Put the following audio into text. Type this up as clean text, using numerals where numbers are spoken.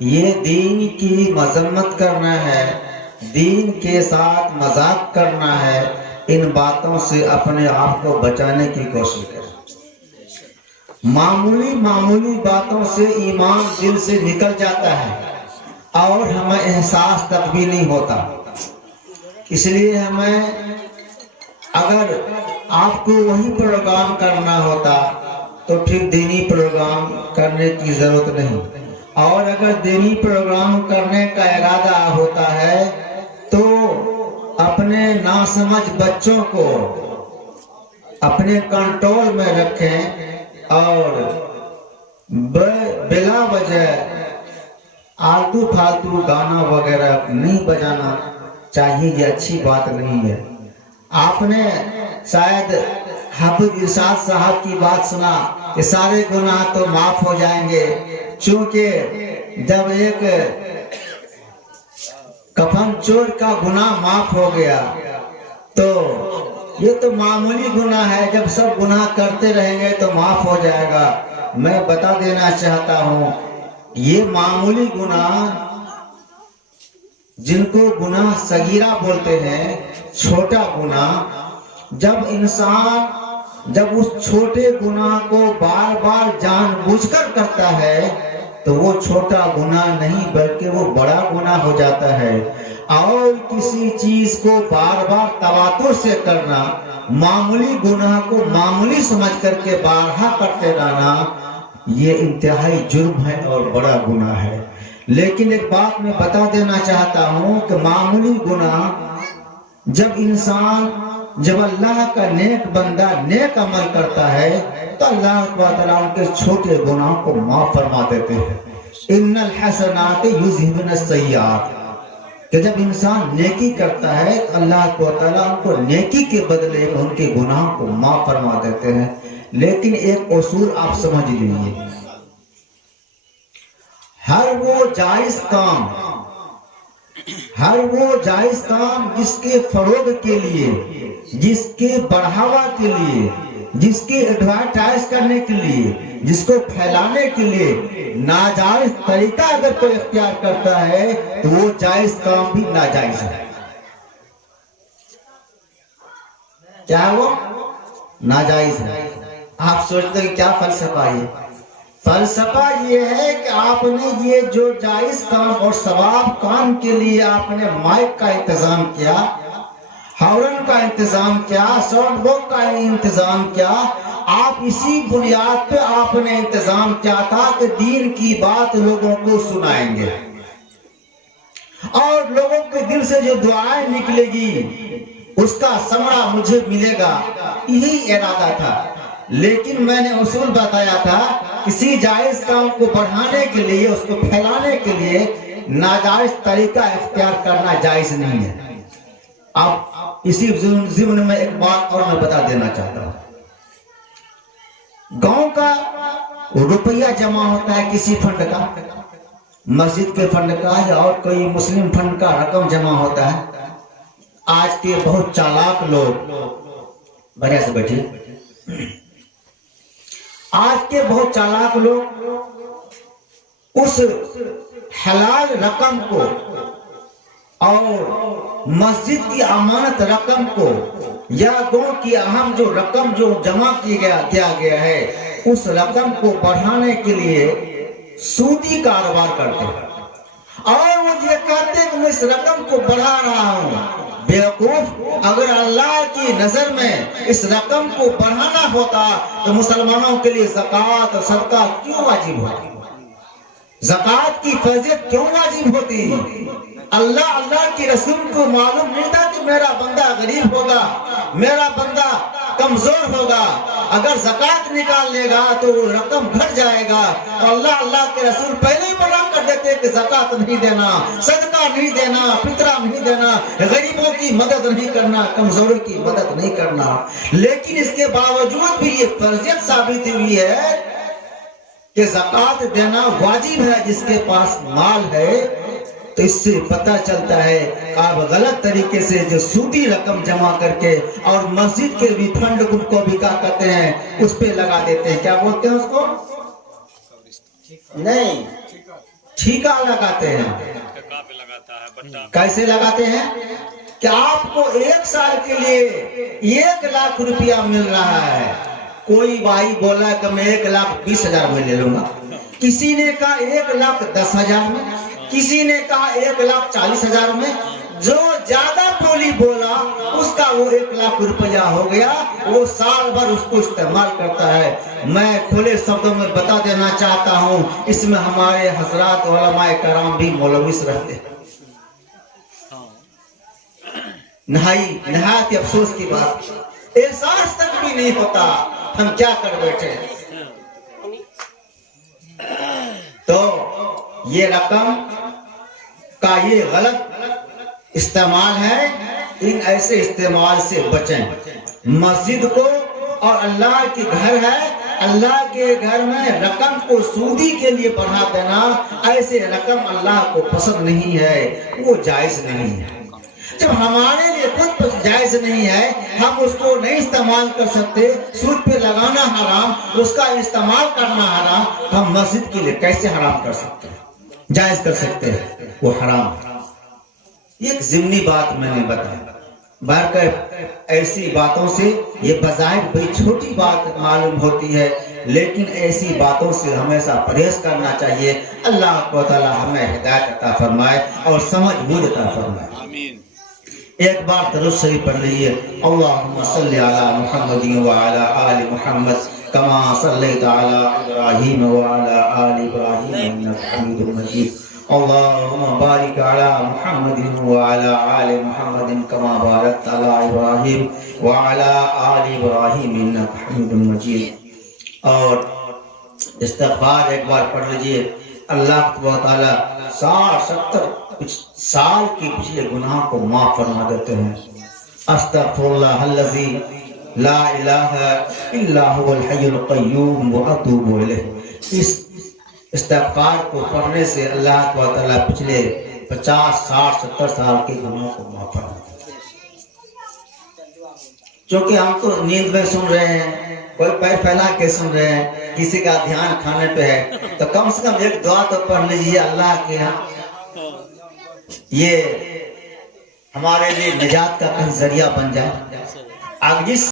یہ دین کی مذمت کرنا ہے، دین کے ساتھ مذاق کرنا ہے، ان باتوں سے اپنے آپ کو بچانے کی کوشش کریں۔ معمولی باتوں سے ایمان دل سے نکل جاتا ہے اور ہمیں احساس تک بھی نہیں ہوتا۔ اس لیے ہمیں اگر آپ کو وہی پروگرام کرنا ہوتا تو پھر دینی پروگرام کرنے کی ضرورت نہیں، اور اگر دینی پروگرام کرنے کا ارادہ ہوتا ہے تو اپنے ناسمجھ بچوں کو اپنے کنٹرول میں رکھیں اور بلا وجہ آلتو پھالتو گانا وغیرہ نہیں بجانا چاہیے، یہ اچھی بات نہیں ہے۔ آپ نے شاید حافظ ارشاد صاحب کی بات سنا کہ سارے گناہ تو معاف ہو جائیں گے، چونکہ جب ایک کفن چور کا گناہ معاف ہو گیا تو یہ تو معمولی گناہ ہے، جب سب گناہ کرتے رہیں گے تو معاف ہو جائے گا۔ میں بتا دینا چاہتا ہوں یہ معمولی گناہ جن کو گناہ صغیرہ بولتے ہیں، چھوٹا گناہ، جب اس چھوٹے گناہ کو بار بار جان بوجھ کر کرتا ہے تو وہ چھوٹا گناہ نہیں بلکہ وہ بڑا گناہ ہو جاتا ہے۔ اور کسی چیز کو بار بار تواتر سے کرنا، معمولی گناہ کو معمولی سمجھ کر کے بارہا کرتے رہنا، یہ انتہائی جرم ہے اور بڑا گناہ ہے۔ لیکن ایک بات میں بتا دینا چاہتا ہوں کہ معمولی گناہ جب اللہ کا نیک بندہ نیک عمل کرتا ہے تو اللہ تعالیٰ ان کے چھوٹے گناہوں کو معاف فرما دیتے ہیں۔ ان الحسنات یذہبن السیئات، کہ جب انسان نیکی کرتا ہے تو اللہ تعالیٰ ان کو نیکی کے بدلے میں ان کے گناہوں کو معاف فرما دیتے ہیں۔ لیکن ایک اصول آپ سمجھ لیجیے، ہر وہ جائز کام جس کے فروغ کے لیے، جس کے بڑھاوا کے لیے، جس کے ایڈورٹائز کرنے کے لیے، جس کو پھیلانے کے لیے ناجائز طریقہ اگر کوئی اختیار کرتا ہے تو وہ جائز کام بھی ناجائز ہے۔ کیا وہ ناجائز ہے؟ آپ سوچتے ہیں کیا فلسفہ ہے؟ فلسفہ یہ ہے کہ آپ نے یہ جو جائز کام اور ثواب کام کے لیے آپ نے مائک کا انتظام کیا، ہارن کا انتظام کیا، ساؤنڈ باکس کا انتظام کیا، آپ اسی بنیاد پہ آپ نے انتظام کیا تھا کہ دین کی بات لوگوں کو سنائیں گے اور لوگوں کے دل سے جو دعائیں نکلے گی اس کا ثمرہ مجھے ملے گا، یہی ارادہ تھا۔ لیکن میں نے اصول بتایا تھا کسی جائز کام کو بڑھانے کے لیے، اس کو پھیلانے کے لیے ناجائز طریقہ اختیار کرنا جائز نہیں ہے۔ اب اسی ضمن میں ایک بات اور میں بتا دینا چاہتا ہوں، گاؤں کا روپیہ جمع ہوتا ہے کسی فنڈ کا، مسجد کے فنڈ کا یا اور کوئی مسلم فنڈ کا رقم جمع ہوتا ہے۔ آج کے بہت چالاک لوگ، بڑھیا سے بیٹھے، آج کے بہت چالاک لوگ اس حلال رقم کو اور مسجد کی امانت رقم کو یا گاؤں کی اہم جو رقم جو جمع کیا گیا ہے اس رقم کو بڑھانے کے لیے سودی کاروبار کرتے ہیں، اور وہ یہ کہتے ہیں کہ میں اس رقم کو بڑھا رہا ہوں۔ بیوقوف، اگر اللہ کی نظر میں اس رقم کو بڑھانا ہوتا تو مسلمانوں کے لیے زکوٰۃ اور صدقہ کیوں واجب ہوتی؟ زکوٰۃ کی فضیلت کیوں واجب ہوتی؟ اللہ کی رسول کو معلوم نہیں تھا کہ میرا بندہ غریب ہوگا، میرا بندہ کمزور ہوگا، اگر زکوٰۃ نکال لے گا تو وہ رقم گھٹ جائے گا، اور اللہ کے رسول پہلے ہی منع کر دیتے کہ زکوٰۃ نہیں دینا، صدقہ نہیں دینا، فطرہ نہیں دینا، غریبوں کی مدد نہیں کرنا، کمزوروں کی مدد نہیں کرنا۔ لیکن اس کے باوجود بھی یہ فرضیت ثابت ہوئی ہے کہ زکوٰۃ دینا واجب ہے جس کے پاس مال ہے۔ تو اس سے پتہ چلتا ہے کہ آپ غلط طریقے سے جو سودی رقم جمع کر کے اور مسجد کے بھی فنڈ کو بھی کیا کرتے ہیں اس پہ لگا دیتے ہیں، کیا بولتے ہیں اس کو؟ نہیں، ٹھیکا لگاتے ہیں. کیسے لگاتے ہیں کہ آپ کو 1 سال کے لیے 1 لاکھ روپیہ مل رہا ہے. کوئی بھائی بولا کہ میں 1,20,000 میں لے لوں گا, کسی نے کہا 1,10,000 میں, کسی نے کہا 1,40,000 میں. جو زیادہ بولی بولا اس کا وہ 1 لاکھ روپیہ ہو گیا. وہ سال بھر اس کو استعمال کرتا ہے. میں کھلے شبدوں میں بتا دینا چاہتا ہوں, اس میں ہمارے حضرات علماء کرام بھی ملوث رہتے ہیں. نہایت افسوس کی بات, احساس تک بھی نہیں ہوتا ہم کیا کر بیٹھے. تو یہ رقم کا یہ غلط استعمال ہے, ان ایسے استعمال سے بچیں. مسجد کو اور اللہ کے گھر ہے, اللہ کے گھر میں رقم کو سودی کے لیے بڑھا دینا, ایسے رقم اللہ کو پسند نہیں ہے, وہ جائز نہیں ہے. جب ہمارے لیے خود جائز نہیں ہے, ہم اس کو نہیں استعمال کر سکتے, سود پہ لگانا حرام, اس کا استعمال کرنا حرام, ہم مسجد کے لیے کیسے حرام کر سکتے ہیں, جائز کر سکتے ہیں, وہ حرام. ایک ضمنی بات میں نے بتایا. بہرکیف ایسی باتوں سے یہ بظاہر بڑی چھوٹی بات معلوم ہوتی ہے, لیکن ایسی باتوں سے ہمیشہ پرہیز کرنا چاہیے. اللہ تعالی ہمیں ہدایت عطا فرمائے اور سمجھ بوجھ عطا فرمائے. ایک بار درود شریف پڑھ لیجیے. اللہم صلی علی محمد وعلی آل محمد کما صلیت علی ابراہیم وعلی آل ابراہیم انک حمید مجید. اللہم بارک علی محمد وعلی آل محمد کما بارکت علی ابراہیم وعلی آل ابراہیم انک حمید مجید. اور استغفار ایک بار پڑھ لیجیے. اللہ تعالی 60-70 سال کی پچھلے گناہ کو معاف فرما دیتے ہیں. استغفر اللہ الذی لا الہ الا هو الحی القیوم واتوب الیہ. اس استغفار کو پڑھنے سے اللہ تعالی پچھلے 50, 60, 70 سال کے گناہ کو معاف فرما دیتے ہیں. چونکہ ہم تو نیند میں سن رہے ہیں, کوئی پیر پھیلا کے سن رہے ہیں, کسی کا دھیان کھانے پہ ہے, تو کم سے کم ایک دعا تو پڑھ لیجیے اللہ کے یہاں. یہ ہمارے لیے نجات کا کہیں ذریعہ بن جائے. آج جس